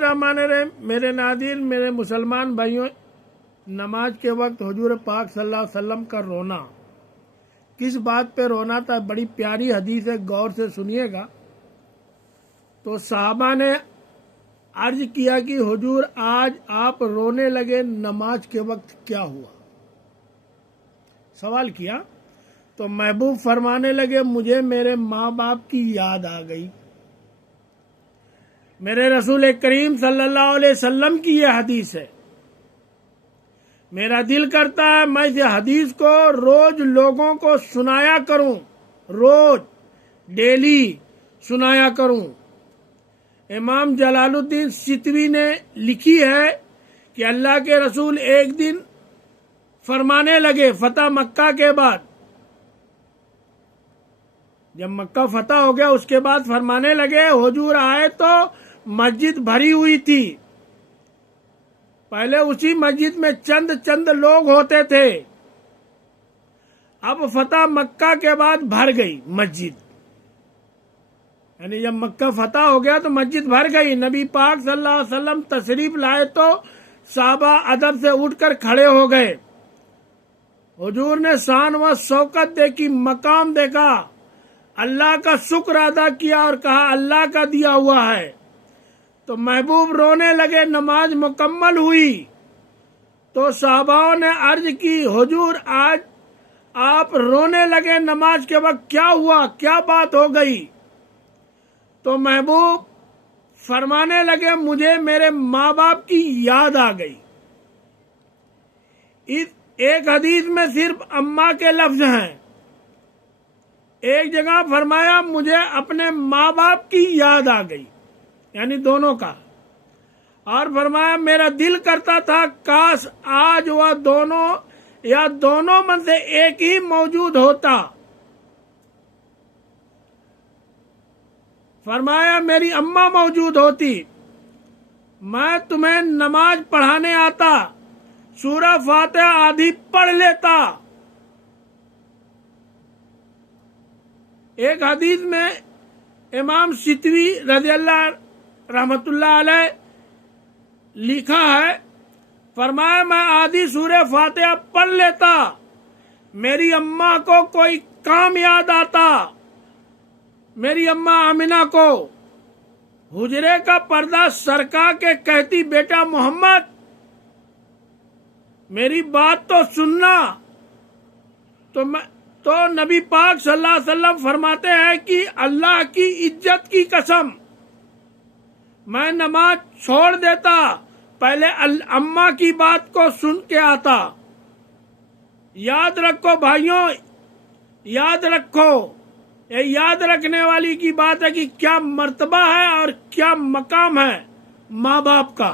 बिस्मिल्लाहिर्रहमानिर्रहीम। मेरे नाज़रीन, मेरे मुसलमान भाइयों, नमाज के वक्त हुजूर पाक सल्लल्लाहु अलैहि वसल्लम का रोना, किस बात पे रोना था? बड़ी प्यारी हदीस है, गौर से सुनिएगा। तो सहाबा ने अर्ज किया कि हुजूर आज आप रोने लगे, नमाज के वक्त क्या हुआ? सवाल किया तो महबूब फरमाने लगे, मुझे मेरे माँ बाप की याद आ गई। मेरे रसूल करीम सल्लल्लाहु अलैहि वसल्लम की यह हदीस है। मेरा दिल करता है मैं इस हदीस को रोज लोगों को सुनाया करूं, रोज डेली सुनाया करूं। इमाम जलालुद्दीन सितवी ने लिखी है कि अल्लाह के रसूल एक दिन फरमाने लगे, फतह मक्का के बाद, जब मक्का फतह हो गया उसके बाद फरमाने लगे, हुजूर आए तो मस्जिद भरी हुई थी। पहले उसी मस्जिद में चंद लोग होते थे, अब फतह मक्का के बाद भर गई मस्जिद। यानी जब मक्का फतह हो गया तो मस्जिद भर गई। नबी पाक सल्लल्लाहु अलैहि वसल्लम तशरीफ लाए तो साहबा अदब से उठकर खड़े हो गए। हुजूर ने शान व शौकत देखी, मकाम देखा, अल्लाह का शुक्र अदा किया और कहा अल्लाह का दिया हुआ है। तो महबूब रोने लगे। नमाज मुकम्मल हुई तो साहबाओं ने अर्ज की, हुजूर आज आप रोने लगे नमाज के वक्त, क्या हुआ, क्या बात हो गई? तो महबूब फरमाने लगे, मुझे मेरे माँ बाप की याद आ गई। इस एक हदीस में सिर्फ अम्मा के लफ्ज हैं। एक जगह फरमाया मुझे अपने माँ बाप की याद आ गई, यानी दोनों का। और फरमाया मेरा दिल करता था काश आज वह दोनों या दोनों में से एक ही मौजूद होता। फरमाया मेरी अम्मा मौजूद होती, मैं तुम्हें नमाज पढ़ाने आता, सूरह फातिहा आधी पढ़ लेता। एक हदीस में इमाम सितवी रज़ियल्लाहु रहमतुल्लाह अलैह लिखा है, फरमाया मैं आधी सूरह फातिहा पढ़ लेता, मेरी अम्मा को कोई काम याद आता। मेरी अम्मा आमिना को हुजरे का पर्दा सरका के कहती, बेटा मोहम्मद मेरी बात तो सुनना। तो नबी पाक सल्लल्लाहु अलैहि वसल्लम फरमाते हैं कि अल्लाह की इज्जत की कसम, मैं नमाज छोड़ देता, पहले अम्मा की बात को सुन के आता। याद रखो भाइयों, याद रखो, ये याद रखने वाली की बात है कि क्या मर्तबा है और क्या मकाम है माँ बाप का।